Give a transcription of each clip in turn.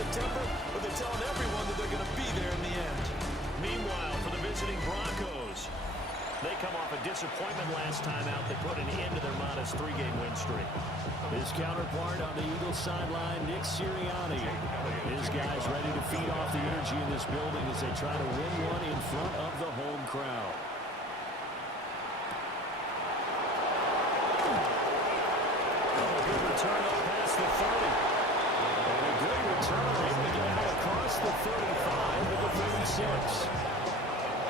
September, or they're telling everyone that they're going to be there in the end. Meanwhile, for the visiting Broncos, they come off a disappointment last time out. They put an end to their modest 3-game win streak. His counterpart on the Eagles sideline, Nick Sirianni. His guys ready to feed off the energy in this building as they try to win one in front of the home crowd. Good return up past the 30. And a good return able to get out across the 35 to the 36.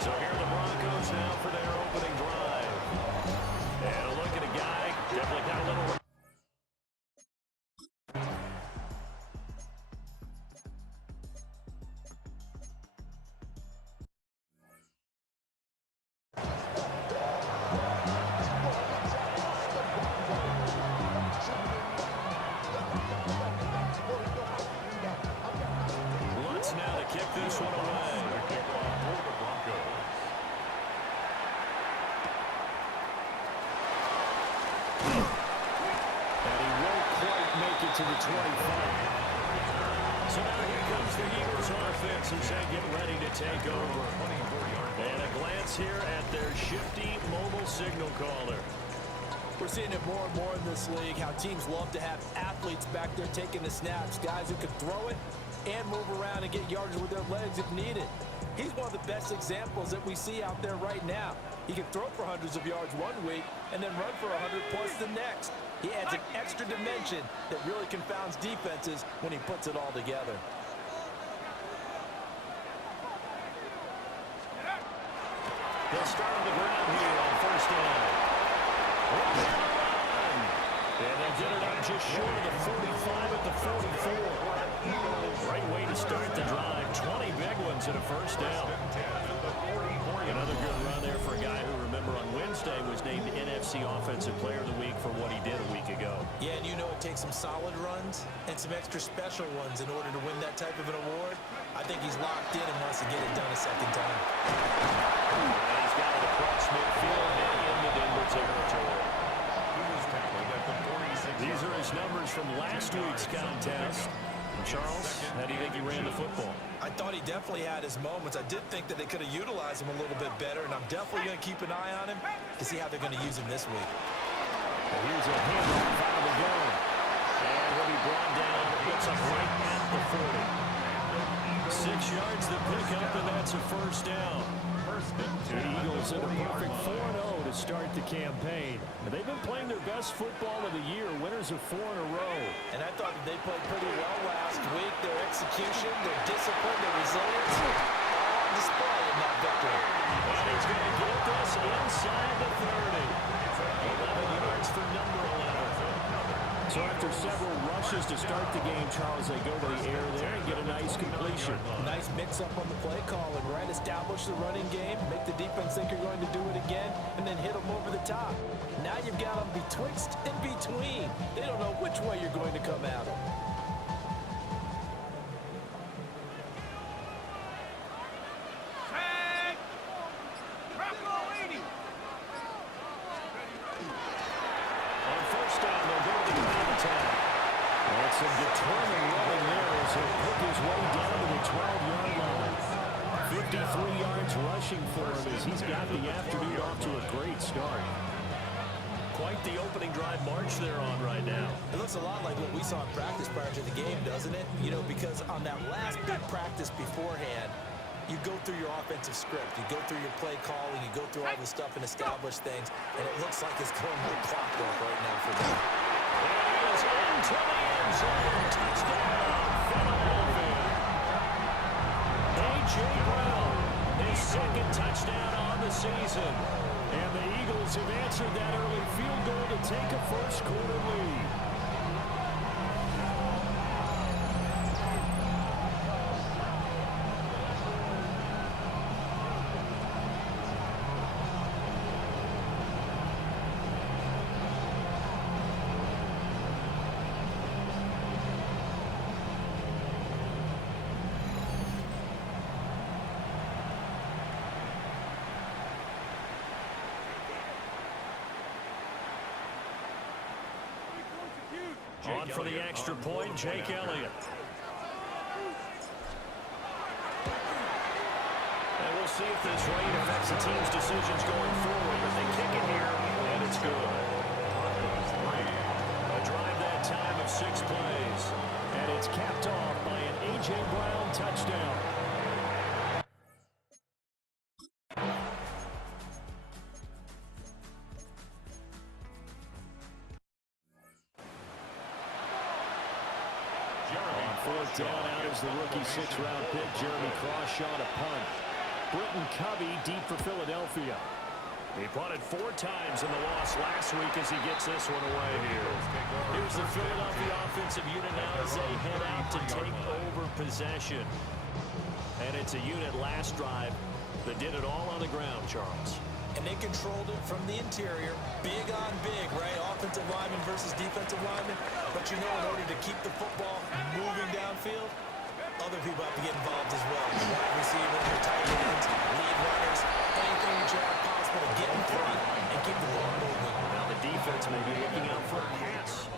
So here are the Broncos now for their opening drive. And a look at a guy, definitely got a little... Lutz now to kick this one away. To the 25. So now here comes the Eagles offense as they get ready to take over. And a glance here at their shifty mobile signal caller. We're seeing it more and more in this league, how teams love to have athletes back there taking the snaps, guys who can throw it and move around and get yardage with their legs if needed. He's one of the best examples that we see out there right now. He can throw for hundreds of yards one week and then run for 100 plus the next. He adds an extra dimension that really confounds defenses when he puts it all together. They'll start on the ground here on first down. And they'll get it up just short of the 45 at the 44. Great way to start the drive. 20 big ones at a first down. Another good run there for a guy who, remember, on Wednesday was named NFC Offensive Player of the Week for what he did a week ago. Yeah, and you know it takes some solid runs and some extra special ones in order to win that type of an award. I think he's locked in and wants to get it done a second time. And he's got it across midfield and into Denver territory. These are his numbers from last week's contest. Charles, how do you think he ran the football? I thought he definitely had his moments. I did think that they could have utilized him a little bit better, and I'm definitely going to keep an eye on him to see how they're going to use him this week. And here's a handoff out of the gun. And he'll be brought down. Looks like right at the 40. 6 yards to pick up, and that's a first down. The Eagles in a perfect 4-0 to start the campaign. And they've been playing their best football of the year, winners of 4 in a row. And I thought that they played pretty well last week. Their execution, their discipline, their resilience, all on display in that victory. And he's going to get this inside the 30. 11 yards for number 11. So after several rushes to start the game, Charles, they go to the air there and get a nice completion. Nice mix-up on the play call and right, establish the running game, make the defense think you're going to do it again, and then hit them over the top. Now you've got them betwixt and between. They don't know which way you're going to come at them. Some determined running there as he'll pick his way down to the 12-yard line. 53 yards rushing for him as he's got the afternoon off to a great start. Quite the opening drive march they're on right now. It looks a lot like what we saw in practice prior to the game, doesn't it? You know, because on that last big practice beforehand, you go through your offensive script, you go through your play calling, you go through all the stuff and establish things, and it looks like it's going like clockwork right now for them. There he is into the end zone. Touchdown, Philadelphia. A.J. Brown, his second touchdown on the season. And the Eagles have answered that early field goal to take a first-quarter lead. On for the extra point, Jake Elliott. see if this rain affects the team's decisions going forward, but they kick it here, and it's good. A drive that time of 6 plays, and it's capped off by an A.J. Brown touchdown. On fourth down, out is the rookie 6th-round pick, Jeremy Crawshaw, to punt. Britton Covey deep for Philadelphia. He punted 4 times in the loss last week as he gets this one away here. Here's the Philadelphia offensive unit now as they head out to take over possession. And it's a unit last drive that did it all on the ground, Charles. And they controlled it from the interior. Big on big, right? Offensive lineman versus defensive lineman. But you know, in order to keep the football moving downfield, other people have to get involved as well. Wide receivers, your tight ends, lead runners, anything that you have possible to get in front and keep the ball moving. Now the defense may be looking out for a pass.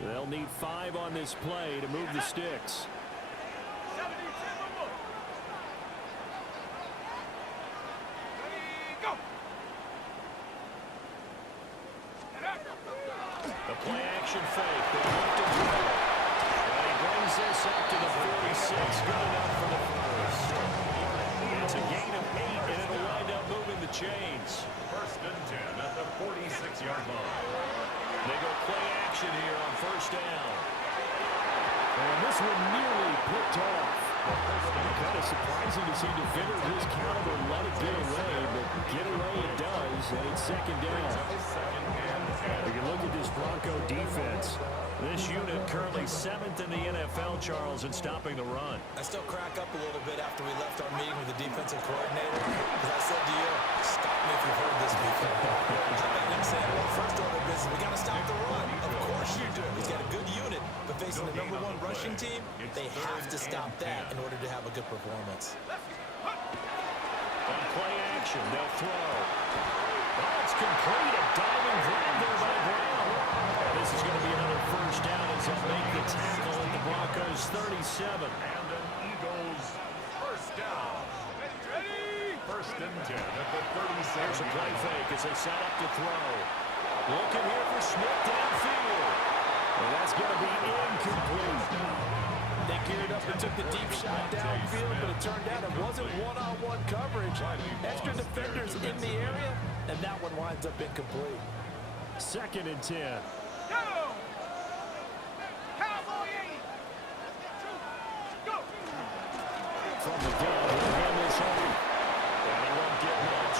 They'll need 5 on this play to move the sticks. The play action fake. They look to throw. And he brings this up to the 46. Good enough for the first. It's a gain of 8, and it'll wind up moving the chains. 1st and 10 at the 46-yard line. They go play action here on 1st down. And this one nearly picked off. Kind of surprising to see defenders his caliber let it get away, but get away it does, and it's 2nd down. We can look at this Bronco defense. This unit currently 7th in the NFL, Charles, in stopping the run. I still crack up a little bit after we left our meeting with the defensive coordinator, because I said to you, stop me if you've heard this before. I bet him saying, well, first order of business, we got to stop the run. Of course you do. He's got a good unit, but facing the #1 rushing team, they have to stop that in order to have a good performance. On play action, they'll throw. Oh, it's complete. A diving grab there by Brown. This is going to be another 1st down as they'll make the tackle at the Broncos 37. And an Eagles 1st down. 1st and 10 at the 37. There's a play fake as they set up to throw. Looking here for Smith downfield. And that's going to be incomplete. They geared up and took the deep shot downfield, but it turned out it wasn't one-on-one coverage. Extra defenders in the area, and that one winds up incomplete. 2nd and 10. From the gun, he'll hand this home. And he won't get much.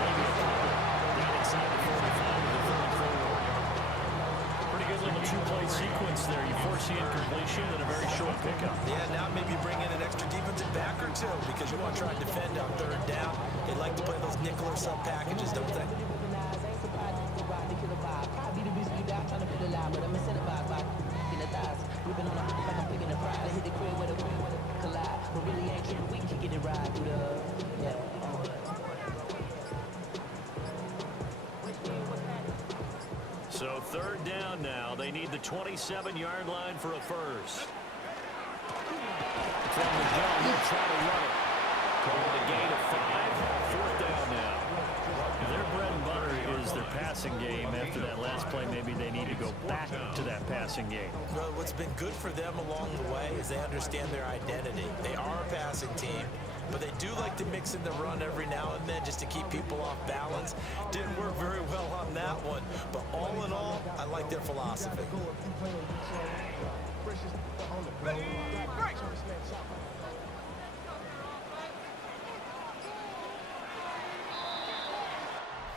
Maybe a couple. Down inside the 45 of the 34. Pretty good little 2-play sequence there. You foresee incompletion and a very short pickup. Yeah, now maybe bring in an extra defensive back or 2 because you want to try and defend on 3rd down. They like to play those nickel or sub packages, don't they? So third down now. They need the 27-yard line for a first. From the gun, they'll try to run it. Call it a gain of 5. Fourth down now. Their bread and butter is their passing game. After that last play, maybe they need to go back to that passing game. Well, what's been good for them along the way is they understand their identity. They are a passing team, but they do like to mix in the run every now and then just to keep people off balance. Didn't work very well on that one, but all in all, I like their philosophy.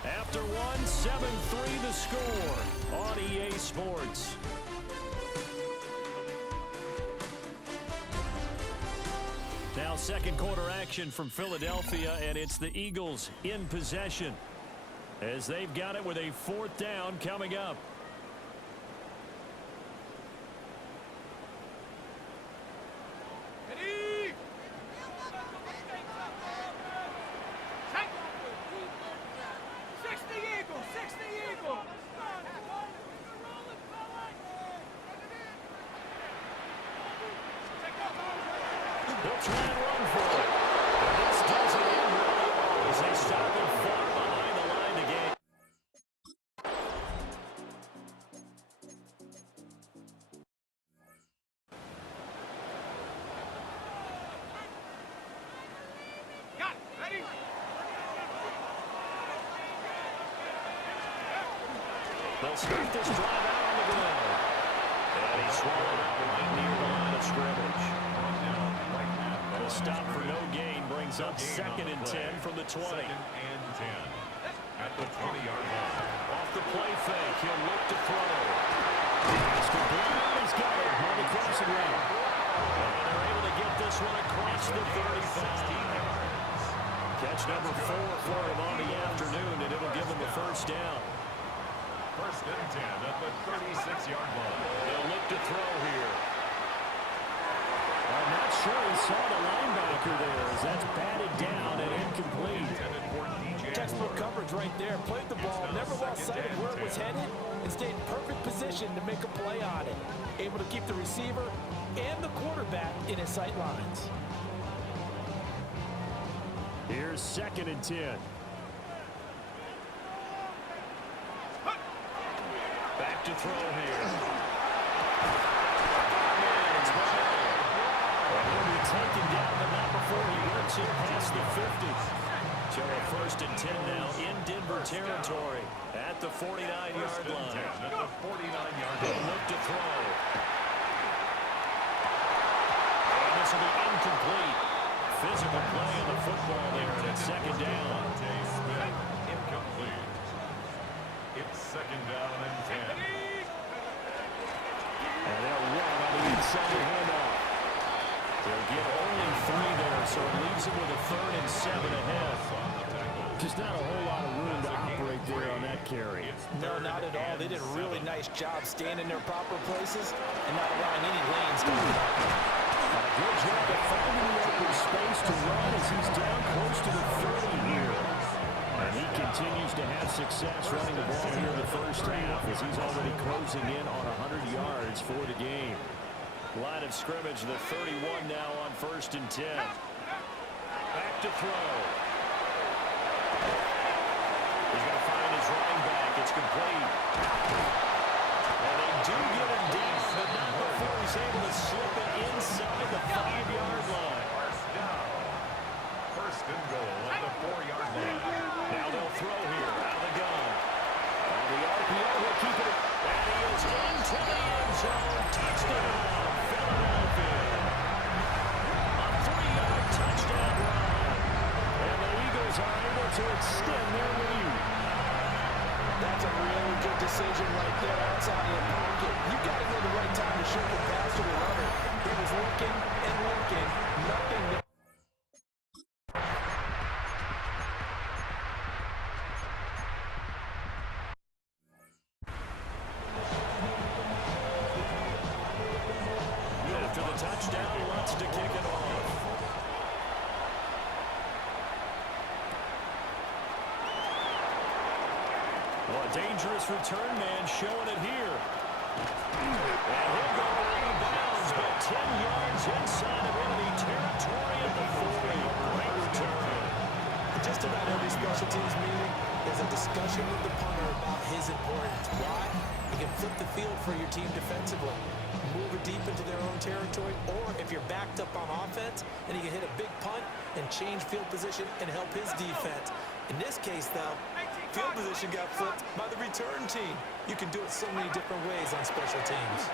After one, 7-3 the score on EA Sports. Now second quarter action from Philadelphia, and it's the Eagles in possession as they've got it with a fourth down coming up. They'll try and run for it. And this doesn't end well as they stop him far behind the line to gain. Got it. Ready? They'll start this drive out on the ground. And he's swallowed out right near the line of scrimmage. A stop for no gain brings up second and 10 from the 20. Second and 10 at the 20-yard line. Off the play fake, he'll look to throw. He's got it on the crossing route. And they're able to get this one across the 35. Catch number 4 for him on the afternoon, and it'll give him a first down. First and 10 at the 36-yard line. They'll look to throw here. I'm not sure he saw the linebacker there as that's batted down and incomplete. Textbook coverage right there. Played the ball, never lost sight of where it was headed, and stayed in perfect position to make a play on it. Able to keep the receiver and the quarterback in his sight lines. Here's second and 10. Back to throw here. He'll be taken down, but not before he works it past the 50. So a first and 10 now in Denver territory at the 49-yard line. At the 49-yard They'll line. look to throw. And this will be incomplete. Physical play on the football there, and it's second down. Incomplete. It's second down and 10. And they'll run on the inside handoff. They'll get only 3 there, so it leaves them with a third and 7 ahead. Just not a whole lot of room to operate there on that carry. No, not at all. They did a really nice job staying in their proper places and not allowing any lanes to open up. A good job of finding the open space to run as he's down close to the 30 here. And he continues to have success running the ball here in the first half as he's already closing in on 100 yards for the game. Line of scrimmage, the 31 now on first and 10. Back to throw. He's going to find his running back. It's complete. And they do get him deep, but not before he's able to slip it inside the 5-yard line. First down. First and goal at the 4-yard line. Now they'll throw here out of the gun. On the RPO, he'll keep it. And he is into the end zone. Touchdown, Philadelphia. A 3-yard touchdown run. And the Eagles are able to extend their lead. That's a really good decision right there outside of the pocket. You got to know the right time to shoot the pass to the runner. He was looking and looking. Nothing. After the touchdown, he wants to kick it off. Oh, a dangerous return man showing it here. And he'll go where he bounds, but 10 yards inside of enemy territory at the 40. Great return. Just about every special teams meeting, there's a discussion with the punter about his importance. Why? You can flip the field for your team defensively, move it deep into their own territory, or if you're backed up on offense, and he can hit a big punt and change field position and help his defense. In this case, though, field position got flipped by the return team. You can do it so many different ways on special teams.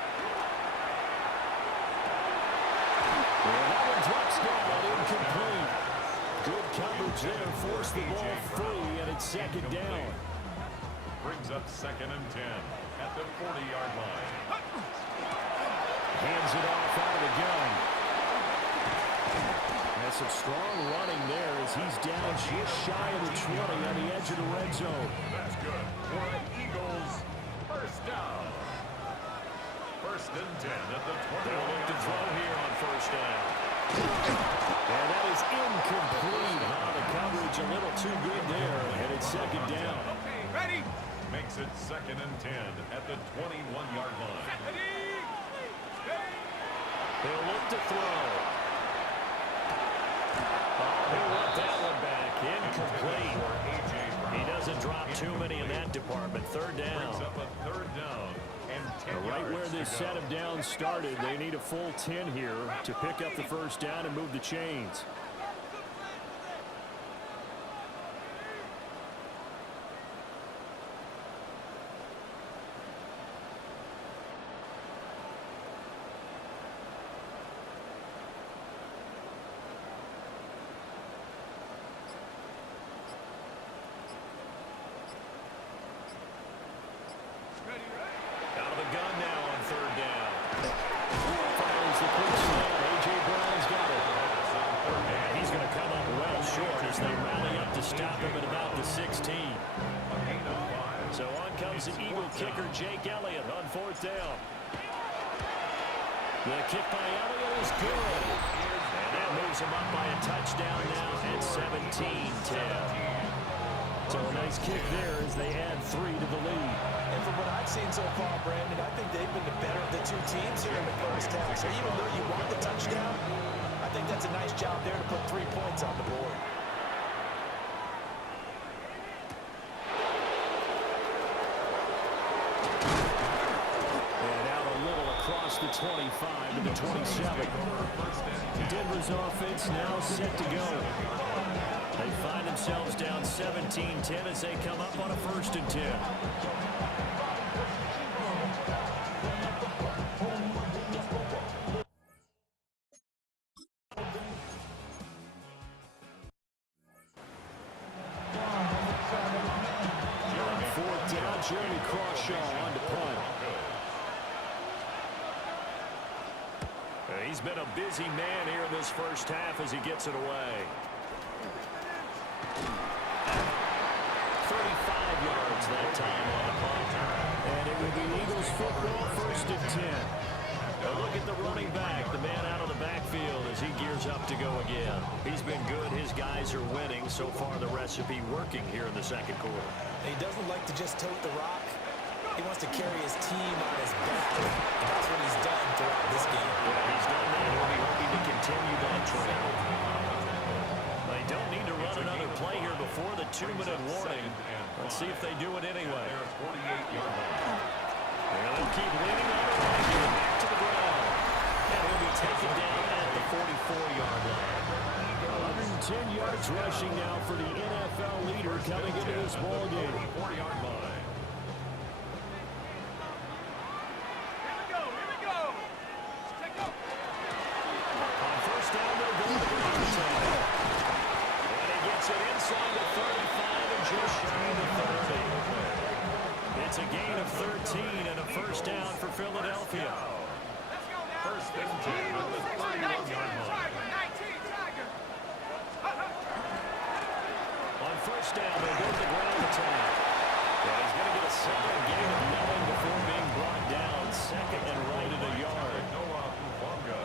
And that one drops down, incomplete. Good coverage there, forced the ball free, and it's second down. Brings up 2nd and 10 at the 40-yard line. Hands it off out of the gun. Has some strong running there as he's down just shy of the 20 on the edge of the red zone. That's good for an Eagles first down. 1st and 10 at the 20. They'll look to throw here on first down. And that is incomplete. The coverage a little too good there, and it's second down. Okay, ready? Makes it 2nd and 10 at the 21-yard line. They'll look to throw. Oh, he'll let that one back. Incomplete. He doesn't drop too many in that department. Third down. Brings up a 3rd down and 10 Right yards where this to go. set of downs started, they need a full 10 here to pick up the first down and move the chains. Out of the gun now on third down. Fires the quick snap. A.J. Brown's got it. And he's going to come up well short as they rally up to stop him at about the 16. So on comes the Eagle kicker, Jake Elliott, on 4th down. The kick by Elliott is good. And that moves him up by a touchdown now at 17-10. So a nice kick there as they add 3 to the lead. And from what I've seen so far, Brandon, I think they've been the better of the two teams here in the first half. So even though you want the touchdown, I think that's a nice job there to put 3 points on the board. And out a little across the 25 to the 27. Denver's offense now set to go. They find themselves down 17-10 as they come up on a 1st and 10. Fourth down, Jeremy Crawshaw on to punt. He's been a busy man here in this first half as he gets it away. 35 yards that time on the punt. And it will be Eagles football, 1st and 10. Now look at the running back, the man out of the backfield as he gears up to go again. He's been good. His guys are winning. So far, the recipe working here in the second quarter. He doesn't like to just tote the rock. He wants to carry his team on his back. And that's what he's done throughout this game. Yeah, he's done that. He'll be hoping to continue that trend. They don't need to run another play here before the 2-minute warning. Let's see if they do it anyway. And they'll keep leaning on the run here back to the ground. And he'll be taken down at the 44-yard line. 110 yards rushing now for the NFL leader coming into this ball game. 44-yard line. On first down, they'll go to the ground attack. And he gets it inside the 35 and just shy of the 30. It's a gain of 13 and a first down for Philadelphia. First and 10 on the 31-yard line. On first down, they'll go to the ground attack. And he's going to get a solid gain of 9 before being brought down. Second and right at a yard.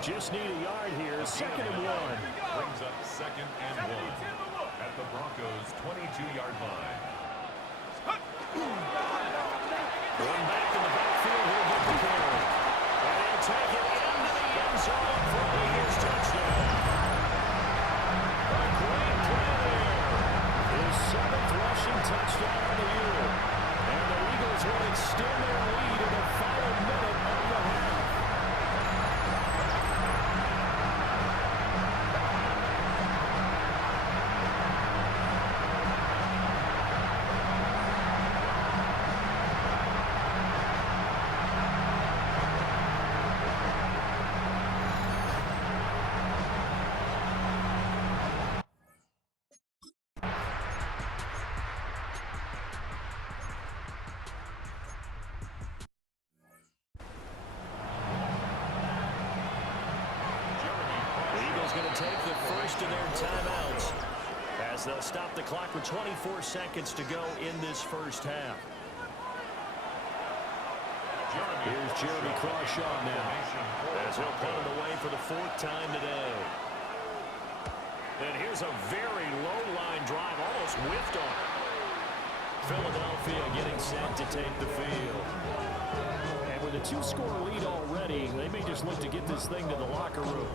Just need a yard here, 2nd and 1. Brings up 2nd and 1 at the Broncos' 22-yard line. touchdown on the year. And the Eagles will extend their lead in the final minute of the half. Going to take the first of their timeouts as they'll stop the clock with 24 seconds to go in this first half. Here's Jeremy Crawshaw now as he'll pull it away for the fourth time today. And here's a very low-line drive, almost whiffed on it. Philadelphia getting set to take the field. And with a 2-score lead already, they may just look to get this thing to the locker room.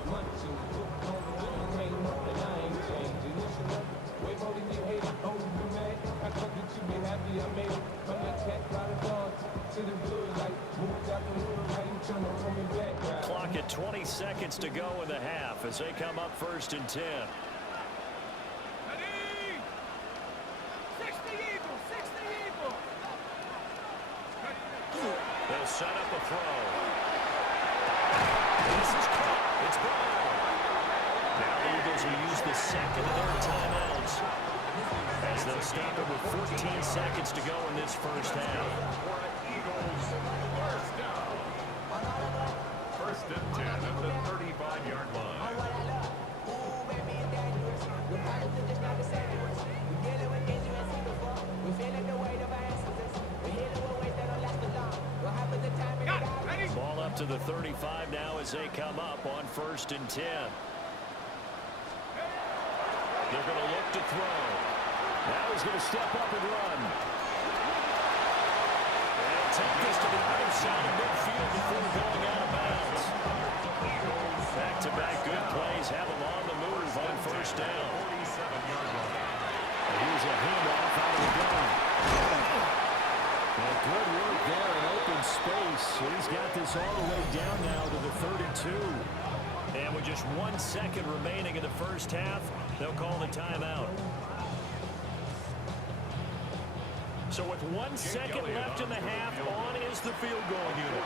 Clock at 20 seconds to go in the half as they come up first and 10. They'll set up a throw. This is caught. It's ball. Now the Eagles will use the second of their timeouts as they'll stop it with 14 seconds to go in this first half. Eagles first down. First and 10 at the 35-yard line. Ball up to the 35 now as they come up on first and 10. They're going to look to throw. Now he's going to step up and run. And take this to the other side of midfield before going out of bounds. Back-to-back good plays have them on the move on first down. Here's a handoff out of the gun. And good work there in open space. He's got this all the way down now to the 32. And with just 1 second remaining in the first half, they'll call the timeout. So with 1 second left in the half, on is the field goal unit.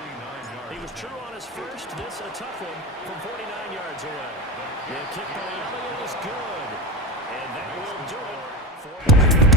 He was true on his first. This a tough one from 49 yards away. The kick by Elliott is good. And that will do it for...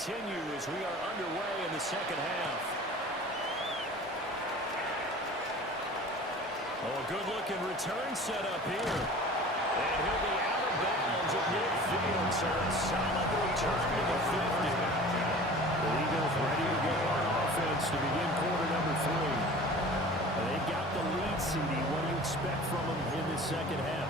continue as we are underway in the second half. Oh, a good-looking return set up here. And he'll be out of bounds at midfield, so a solid return to the 50. The Eagles ready to go on offense to begin quarter number 3. They've got the lead, CD. What do you expect from them in this second half?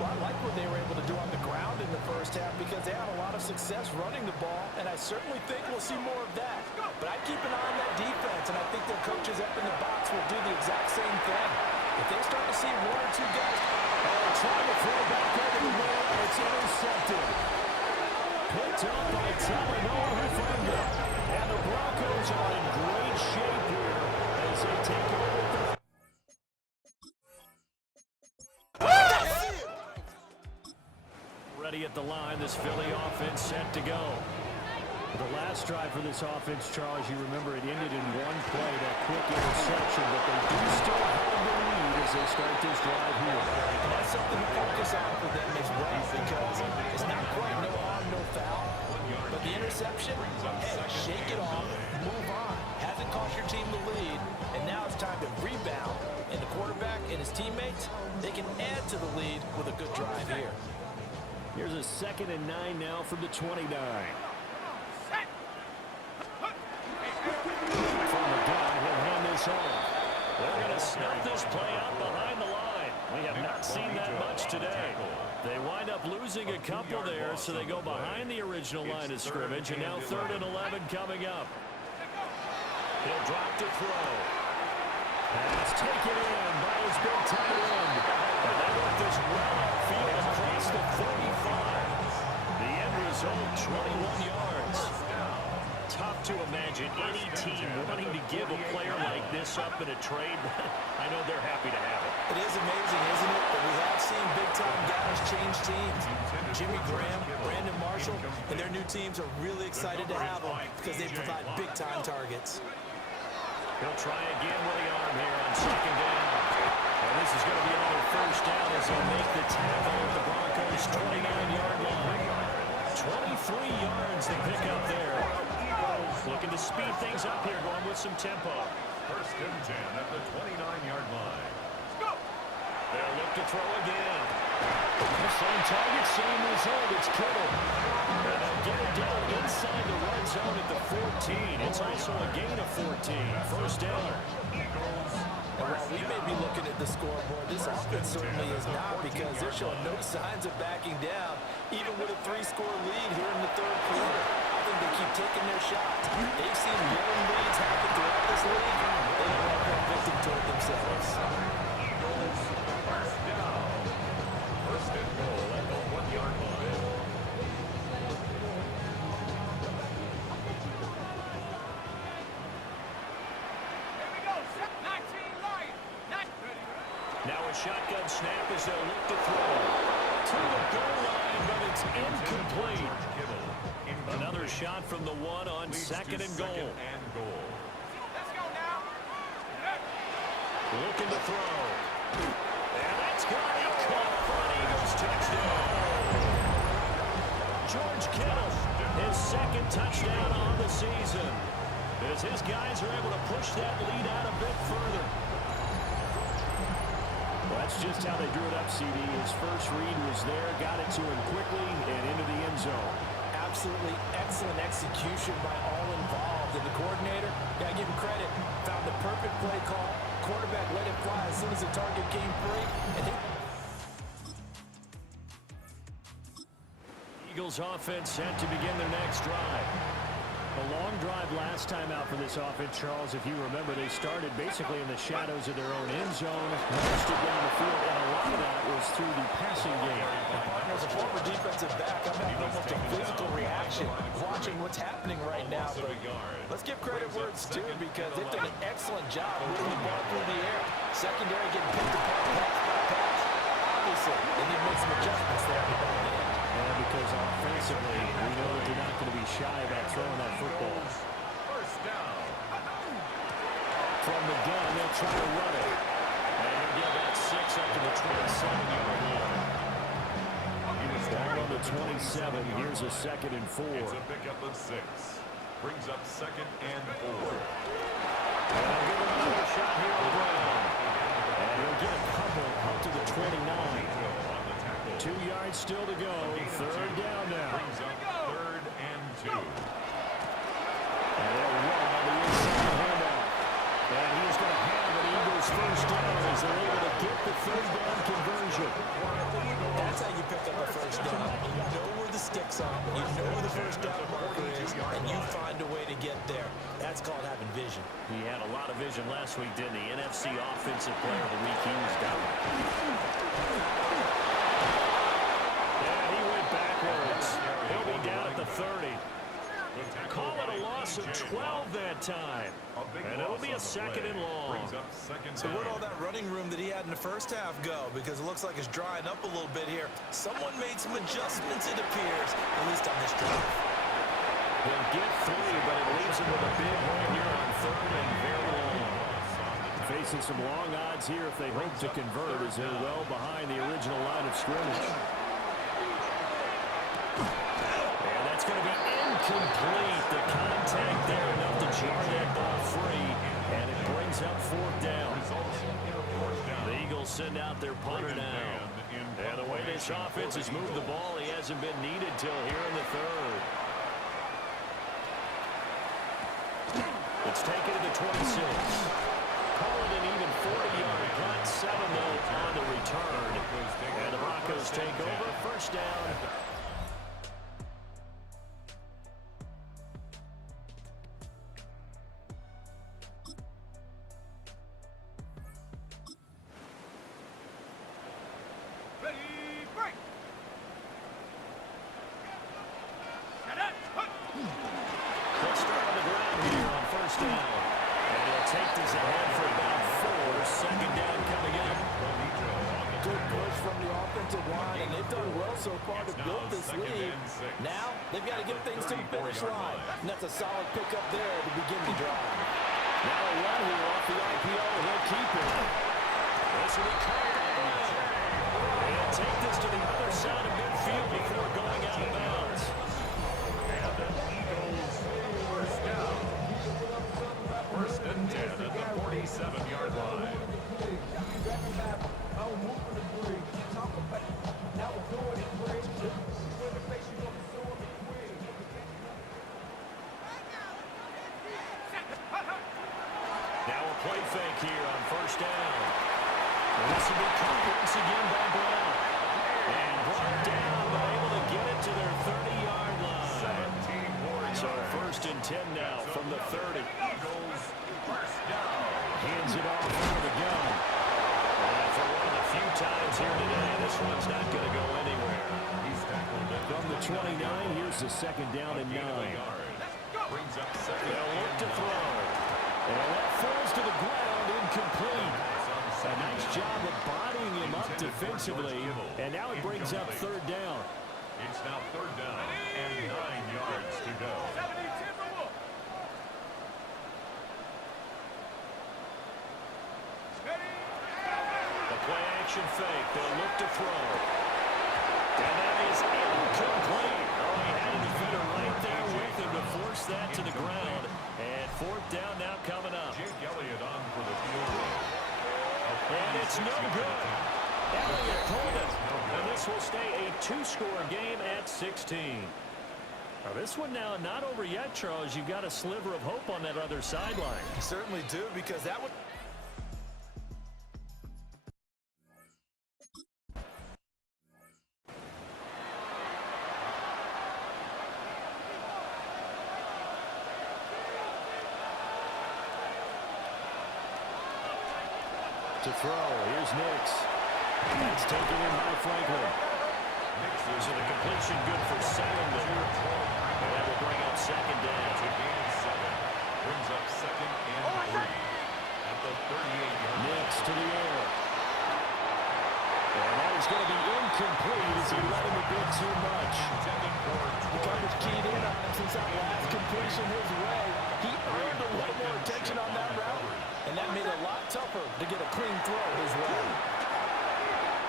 Well, I like what they were able to do on the ground in the first half because they had a lot of success running the ball, and I certainly think we'll see more of that. But I keep an eye on that defense, and I think their coaches up in the box will do the exact same thing. If they start to see one or two guys trying to throw back over the middle, and it's intercepted. Picked up by Talanoa Hufanga. And the Broncos are in great shape here as they take over. Ready at the line, this Philly offense set to go. The last drive for this offense, Charles, you remember it ended in one play, that quick interception, but they do still have the lead as they start this drive here. And that's something to focus on for them as well because it's not quite no harm, no foul, but the interception, hey, shake it off, move on. Hasn't cost your team the lead, and now it's time to rebound. And the quarterback and his teammates, they can add to the lead with a good drive here. Here's a 2nd and 9 now from the 29. From the gun, he'll hand this off. They're going to snuff this play out behind the line. We have not seen that much today. They wind up losing a couple there, so they go behind the original line of scrimmage, and now 3rd and 11 coming up. He'll drop to throw. Pass taken in by his big tight end. And that one is well upfield across the 35. The end result, 21 yards. Tough to imagine any team wanting to give a player like this up in a trade. I know they're happy to have it. It is amazing, isn't it? But we have seen big-time guys change teams. Jimmy Graham, Brandon Marshall, and their new teams are really excited to have them because they provide big-time targets. He'll try again with the arm here on 2nd down. And this is going to be another 1st down as he'll make the tackle at the Broncos' 29-yard line. 23 yards to pick up there. Looking to speed things up here, going with some tempo. 1st and 10 at the 29-yard line. They'll look to throw again. Same target, same result. It's Kittle. And they'll get it down inside the red zone at the 14. It's also a gain of 14. 1st down. And while we may be looking at the scoreboard, this offense certainly is not because they're showing no signs of backing down, even with a 3-score lead here in the 3rd quarter. I think they keep taking their shots. They've seen blown leads happen throughout this league. They don't want to fall victim to it themselves. First down. 1st and goal at the 1-yard line. Now a shotgun snap as they'll look to throw. To the goal line, but it's incomplete. Another shot from the 1 on 2nd and goal. Let's go now. Looking to throw. And that's got it. Caught front Eagles touchdown. George Kittle, his 2nd touchdown on the season. As his guys are able to push that lead out a bit further. Well, that's just how they drew it up, CD. His first read was there, got it to him quickly, and into the end zone. Absolutely excellent execution by all involved. And the coordinator, gotta give him credit, found the perfect play call. Quarterback let it fly as soon as the target came free. And Eagles offense set to begin their next drive. A long drive last time out for this offense, Charles. If you remember, they started basically in the shadows of their own end zone, marched it down the field, and a lot of that was through the passing game. As a former defensive back, I'm having almost a physical reaction watching what's happening right now. But let's give credit where it's due because they've done an excellent job moving the ball through the air. Secondary getting picked apart pass by pass. Obviously, they need to make some adjustments there at the back end. Yeah, because offensively, we know that they're not going to be shy about throwing that football. 1st down. From the gun, they'll try to run it. And he'll get that 6 up to the 27-yard line. Down on the 27, here's a 2nd and 4. It's a pickup of 6. Brings up 2nd and 4. And they'll give him another shot here on ground. And he'll get a couple up to the 29. 2 yards still to go. 3rd down now. Brings up 3rd and 2. And they'll run on the inside handoff. And he's going to have an Eagles first down as they're able to get the 3rd down conversion. That's how you pick up a first down. You know where the sticks are, you know where the first down marker is, and you find a way to get there. That's called having vision. He had a lot of vision last week, didn't he? NFC Offensive Player of the Week. He was down. And he went backwards. He'll be down at the 30. Call it a loss of 12 that time. And it'll be a 2nd and long. So where'd all that running room that he had in the first half go? Because it looks like it's drying up a little bit here. Someone made some adjustments, it appears, at least on this drive. He'll get 3, but it leaves him with a big hole here on 3rd and very long. Facing some long odds here if they hope to convert as they're well behind the original line of scrimmage. And that's going to be incomplete. The contact there enough to jar that ball free, and it brings up 4th down. The Eagles send out their punter now. And the way this offense has moved the ball, he hasn't been needed till here in the 3rd. It's taken to the 26. Call it an even 40-yard punt, 7-0 on the return. And the Broncos take over, first down. So far to build this lead. Now they've got to get things to the finish line. And that's a solid pickup there to begin the drive. Now a run here off the RPO. He'll keep it. This will be called out. They'll take this to the other side of midfield before going out of bounds. And the Eagles first down. 1st and 10 at the 47-yard line. Now a play fake here on 1st down. And this will be caught once again by Brown. And brought down, but able to get it to their 30-yard line. 17 more yards. So 1st and 10 now from the 30. Eagles first down. Hands it off for the gun. And for one of the few times here today, this one's not going to go anywhere. He's tackled at From the 29, here's the 2nd down and 9. Brings up 2nd. They'll look to throw. And that falls to the ground, incomplete. A nice job of bodying him up defensively. And now it brings up 3rd down. It's now 3rd down and 9 yards to go. The play action fake. They'll look to throw. And that is incomplete. Oh, he had a defender right there with him to force that to the ground. And 4th down now coming up. Jake Elliott on for the field goal. And it's no good. Elliott pulled it. And this will stay a 2-score game at 16. Now this one now not over yet, Charles. You've got a sliver of hope on that other sideline. You certainly do, because that would... To throw, here's Nix. That's taken in by Franklin. So the completion good for 7 there. And that will bring up 2nd down. To gain 7. Brings up 2nd and 3 at the 38-yard line. Nix to the air. And that is going to be incomplete as he let him a bit too much. The coverage keyed in on him since that last completion his way. He earned a little more attention on that route, and that made it a lot tougher to get a clean throw his way.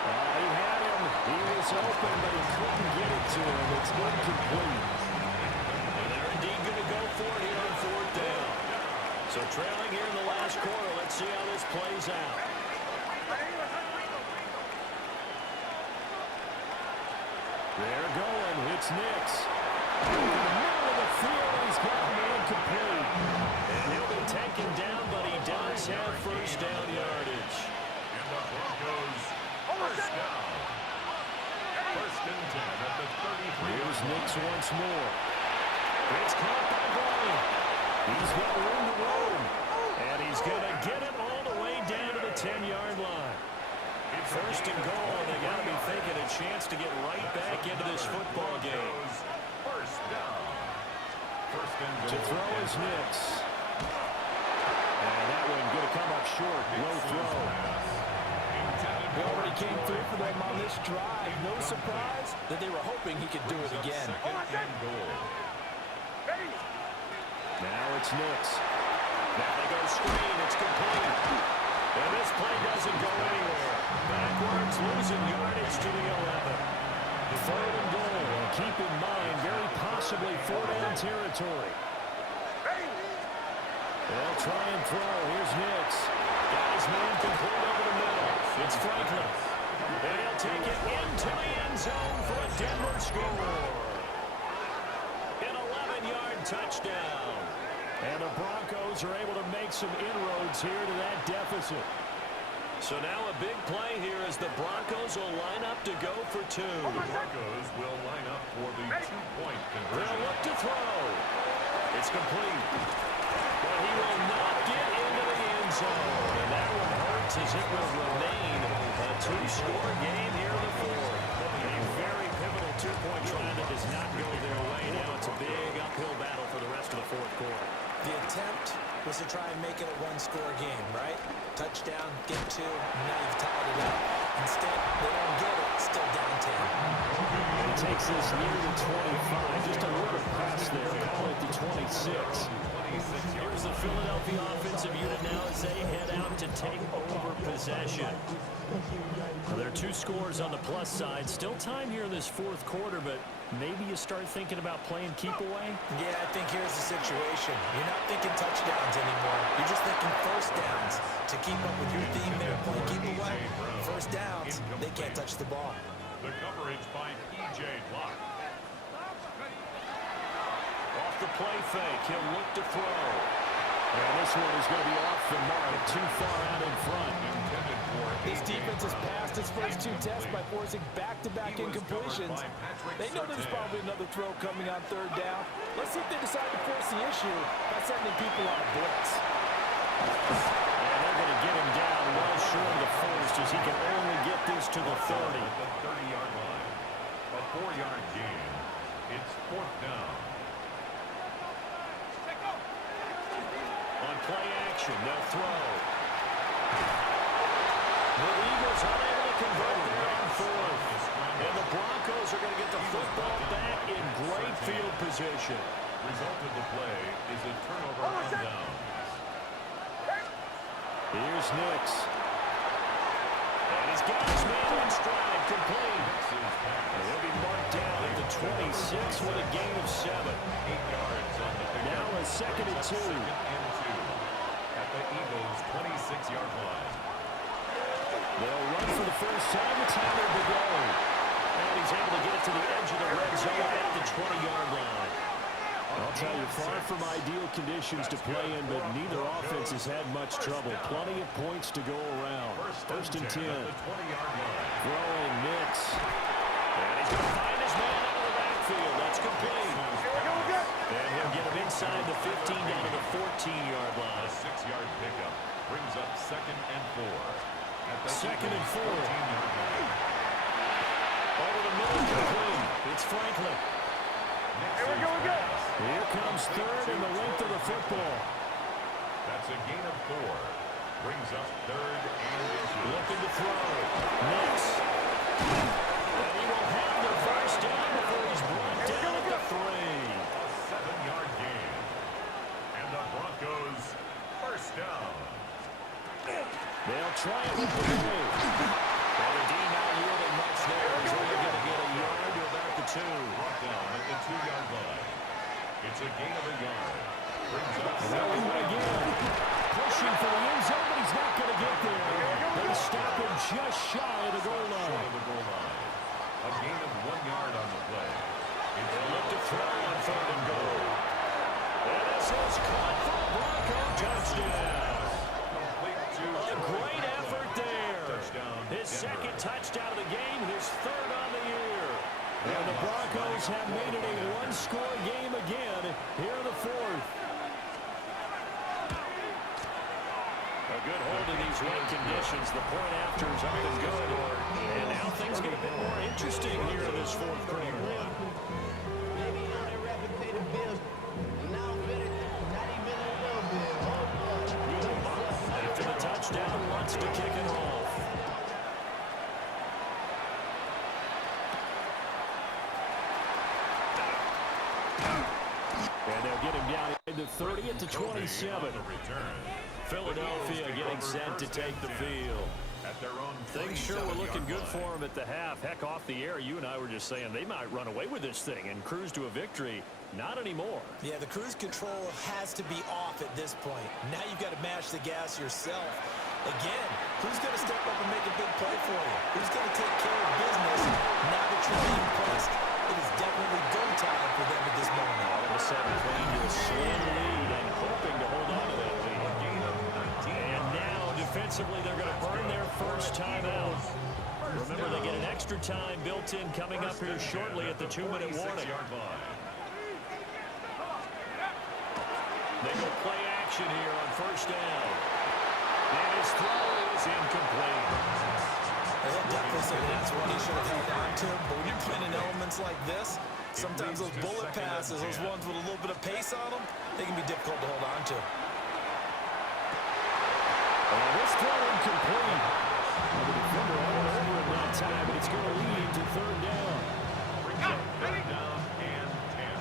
He had him. He was open, but he couldn't get it to him. It's incomplete. And they're indeed going to go for it here So trailing here in the last quarter. Let's see how this plays out. They're going. It's Nix. In the middle of the field, he's got an incomplete. And he'll be taken down, but he does have first down yardage. And the Broncos first down. First and 10 at the 33. Here's Nix once more. It's caught by Bryant. He's got room to roam. And he's going to get it all the way down to the 10-yard line. First and goal, and they got to be thinking a chance to get right back into this football game. First down. First and goal. To throw is Nix. And that one going to come up short. Low throw. He already came through for them on this drive. No surprise that they were hoping he could do it again. Second and goal. Now it's Nix. Now they go screen. It's complete. And this play doesn't go anywhere. Backwards, losing yardage to the 11. Third and goal. And keep in mind, very possibly four-down territory. They'll try and throw. Here's Nix. Got his man complete over the middle. It's Franklin. And he'll take it into the end zone for a Denver score. An 11-yard touchdown. And the Broncos are able to make some inroads here to that deficit. So now a big play here as the Broncos will line up to go for two. The Broncos will line up for the two-point conversion. They'll look to throw. It's complete. But he will not get into the end zone. And that one hurts as it will remain a two-score game here in the fourth. A very pivotal two-point try that does not go their way. Now it's a big uphill battle for the rest of the fourth quarter. The attempt was to try and make it a one-score game, right? Touchdown, get two, now you've tied it up. Instead, they don't get it, still down 10. It takes this near the 25, just a little past there, call it the 26. Here's the Philadelphia offensive unit now as they head out to take over possession. Well, there are two scores on the plus side. Still time here in this fourth quarter, but maybe you start thinking about playing keep away? Yeah, I think here's the situation. You're not thinking touchdowns anymore. You're just thinking first downs. To keep up with your theme there, playing keep away. First downs, they can't touch the ball. The coverage by P.J. Block. Off the play fake, he'll look to throw. And this one is going to be off the mark, too far out in front. This defense has passed its first two tests by forcing back-to-back incompletions. They know there's probably another throw coming on third down. Let's see if they decide to force the issue by sending people on a blitz. And they're going to get him down well short of the first as he can only get this to the 30. The 30-yard line. A 4-yard gain. It's fourth down. On play action, they'll throw. The Eagles unable to convert there on fourth. And the Broncos are going to get the football back in great field position. Result of the play is a turnover on downs. Here's Nix. And he's got his man in stride, complete. And he'll be marked down at the 26 with a gain of 7. 8 yards on the pickup. Now a second and 2. Second and 2 at the Eagles' 26-yard line. They'll run for the first time. It's Howard to go. And he's able to get it to the edge of the red zone at the 20-yard line. I'll tell you, far from ideal conditions to play in, but neither offense has had much trouble. Plenty of points to go around. First and 10. Throwing Nix. And he's going to find his man out of the backfield. That's complete. And he'll get him inside the 15 down to the 14-yard line. A 6-yard pickup brings up second and 4. At the Second and 4. 14-yard line. Over the middle, complete. It's Franklin. Here we go. Here comes third in the length of the football. That's a gain of 4. Brings up third and inches. Looking to throw. Nix. And he will have the first down before he's brought down at the 3. A 7-yard gain. And the Broncos first down. They'll try it with the move. And the D not yielding much there. He's only going to get a yard to about the 2. Brought down at the 2-yard line. It's a gain of a yard. Brings up They'll do it again. second touchdown of the game, his third on the year. And the Broncos have made it a one-score game again here in the fourth. A good hold in these wet conditions. The point after is up and good. And now things get a bit more interesting here in this fourth quarter. After the touchdown, wants to kick it off. And they'll get him down into 30 at the 27. Philadelphia getting set to take the field. Things sure were looking good for him at the half. Heck, off the air, you and I were just saying they might run away with this thing and cruise to a victory. Not anymore. Yeah, the cruise control has to be off at this point. Now you've got to mash the gas yourself. Again, who's going to step up and make a big play for you? Who's going to take care of business now that you're being pressed? It is definitely go time for them at this moment. All of a sudden, playing to a slim lead and hoping to hold on to that lead. And now, defensively, they're going to burn their first timeout. Remember, they get an extra time built in coming up here shortly at the 2-minute warning. They go play action here on first down. And his throw is incomplete. They'll definitely say that's what he should have held on to. But when you're playing in elements like this, sometimes those bullet passes, those ones with a little bit of pace on them, they can be difficult to hold on to. This throw incomplete. Well, the defender all over him that time, but it's going to lead to third down. Third down and 10.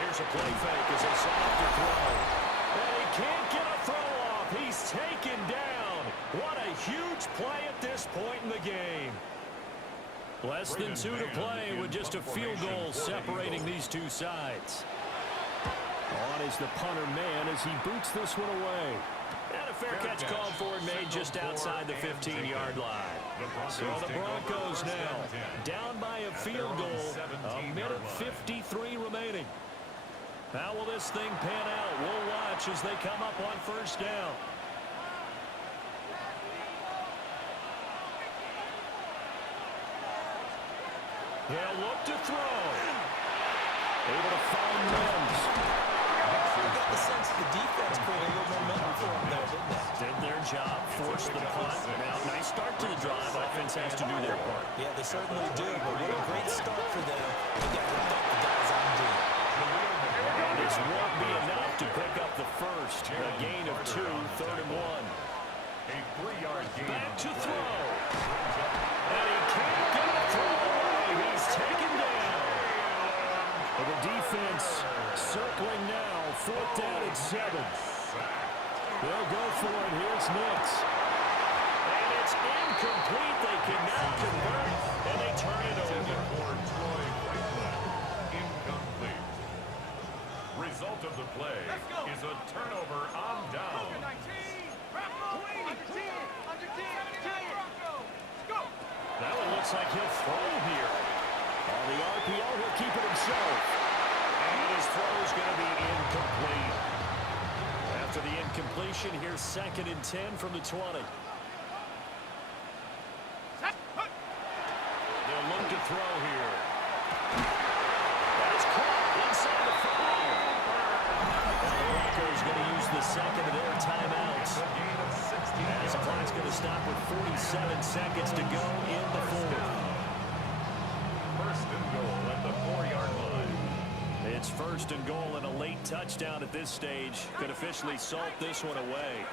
Here's a play fake as they set up to throw. And he can't get a throw off. He's taken down. What a huge play at this point in the game. Less than 2 to play with just a field goal separating these two sides. On is the punter man as he boots this one away. And a fair catch called for and made just outside the 15-yard line. So the Broncos now down by a field goal. A minute 53 remaining. How will this thing pan out? We'll watch as they come up on first down. He'll look to throw. Able to find Mims. I got the sense the defense created a little momentum for them there, didn't they? Did their job, forced the punt. Now, nice start to the drive. Offense has to do their part. Yeah, they certainly do, but what a great start for them. They got to protect the guys on D. And this won't be enough to pick up the first. A gain of 2, third and 1. A 3-yard gain. Back to throw. And he can't get a throw away. He's taken down. And the defense circling now. Fourth down and 7. They'll go for it. Here's Nix. And it's incomplete. They cannot convert. And they turn it over. For Troy Franklin. Incomplete. Result of the play is a turnover on down. That one looks like he'll throw here. On the RPO, he'll keep it himself. And his throw is going to be incomplete. After the incompletion, here's 2nd and 10 from the 20. They'll look to throw here. That is caught inside the 5. The Broncos going to use the second of their timeouts. As the clock's going to stop with 47 seconds to go in the fourth. First and goal at the 4-yard line. It's first and goal and a late touchdown at this stage. Could officially salt this one away.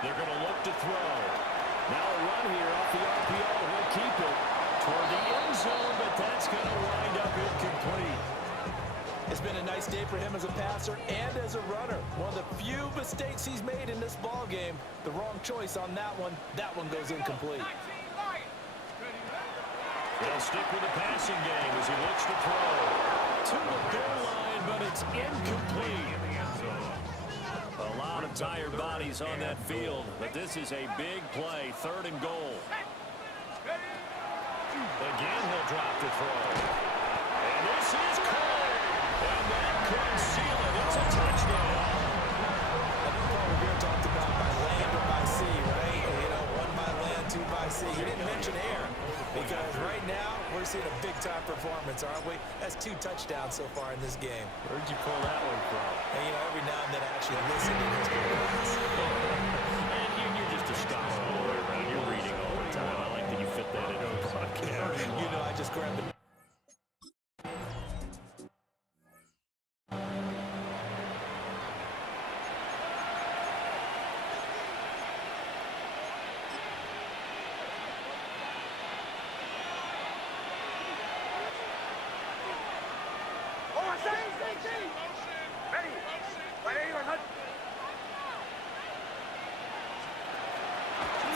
They're going to look to throw. Now a run here off the RPO. He'll keep it toward the end zone, but that's going to wind up incomplete. It's been a nice day for him as a passer and as a runner. One of the few mistakes he's made in this ball game. The wrong choice on that one. That one goes incomplete. They'll stick with the passing game as he looks to throw. To the goal line, but it's incomplete. A lot of tired bodies on that field, but this is a big play. 3rd and goal. Again, he'll drop to throw. And this is caught. And that could seal it. It's a touchdown. I think big-time performance, aren't we? That's 2 touchdowns so far in this game. Where'd you pull that one from? And, you know, every now and then I actually listen to history class. And you're just a scholar all the way around. You're reading all the time. I like that you fit that into a podcast. You know, I just grabbed the...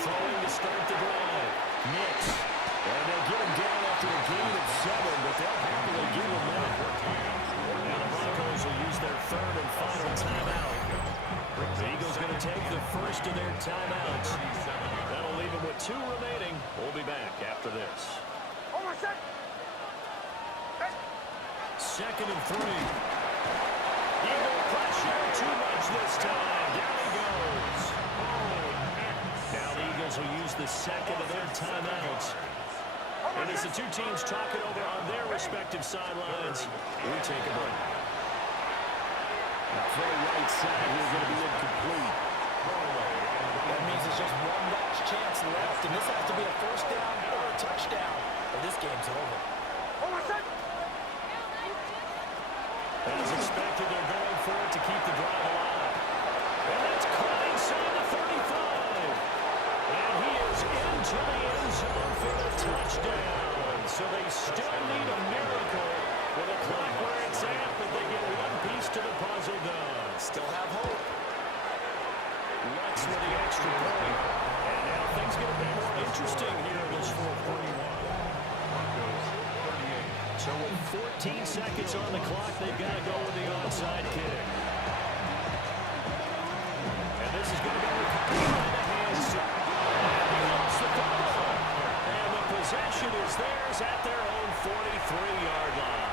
Throwing to start the drive. Nix. And they'll get him down after a gain of 7, but they'll happily give him that. Now the Broncos will use their 3rd and final timeout. The Eagles going to take the first of their timeouts. That'll leave them with 2 remaining. We'll be back after this. 2nd and 3. Eagle pressure. Too much this time. Down he goes. Now the Eagles will use the 2nd of their timeouts. And as the 2 teams talk it over on their respective sidelines, we take a break. Now, throw right side here going to be incomplete. That means there's just one last chance left, and this has to be a 1st down or a touchdown, or this game's over. As expected, they're going for it to keep the drive alive. And that's caught inside the 35. And he is into the end zone for the touchdown. So they still need a miracle with a clock where it's at, but they get one piece to the puzzle done. Still have hope. Lutz with the extra point. And now things get a bit more interesting here in this 4th quarter. So with 14 seconds on the clock, they've got to go with the onside kick. And this is going to be recovered by the hands. And he lost the ball. And the possession is theirs at their own 43-yard line.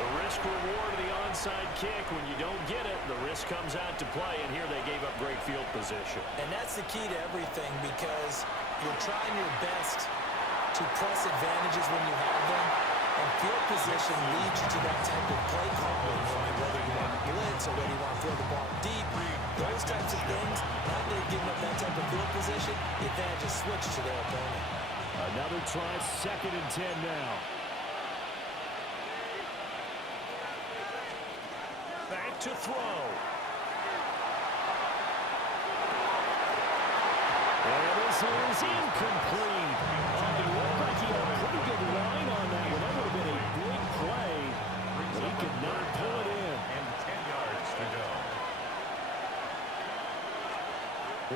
The risk reward of the onside kick, when you don't get it, the risk comes out to play, and here they gave up great field position. And that's the key to everything, because you're trying your best to press advantages when you have them, and field position leads you to that type of play calling, whether you want to blitz or whether you want to throw the ball deep. Those types of things, now that they've given up that type of field position, the advantage is switched to their opponent. Another try, 2nd and 10 now. Back to throw. And this is incomplete. It looked like he had a pretty good line on that one. That would have been a big play, but he could not pull it in. And 10 yards to go.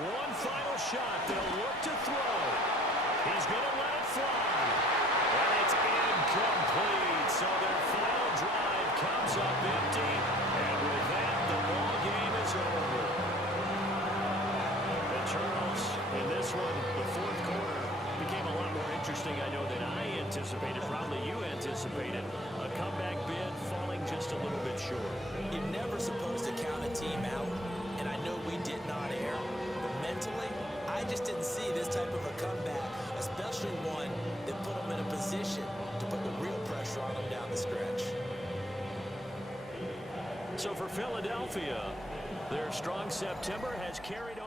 One final shot. They'll look to throw. He's going to let it fly. And it's incomplete. So their final drive comes up empty. And with that, the ball game is over. And Charles, in this one, the 4th quarter became a lot more interesting, I know, than I anticipated. Probably you anticipated. A comeback bid falling just a little bit short. You're never supposed to count a team out, and I know we did not err, but mentally, I just didn't see this type of a comeback, especially one that put them in a position to put the real pressure on them down the stretch. So for Philadelphia, their strong September has carried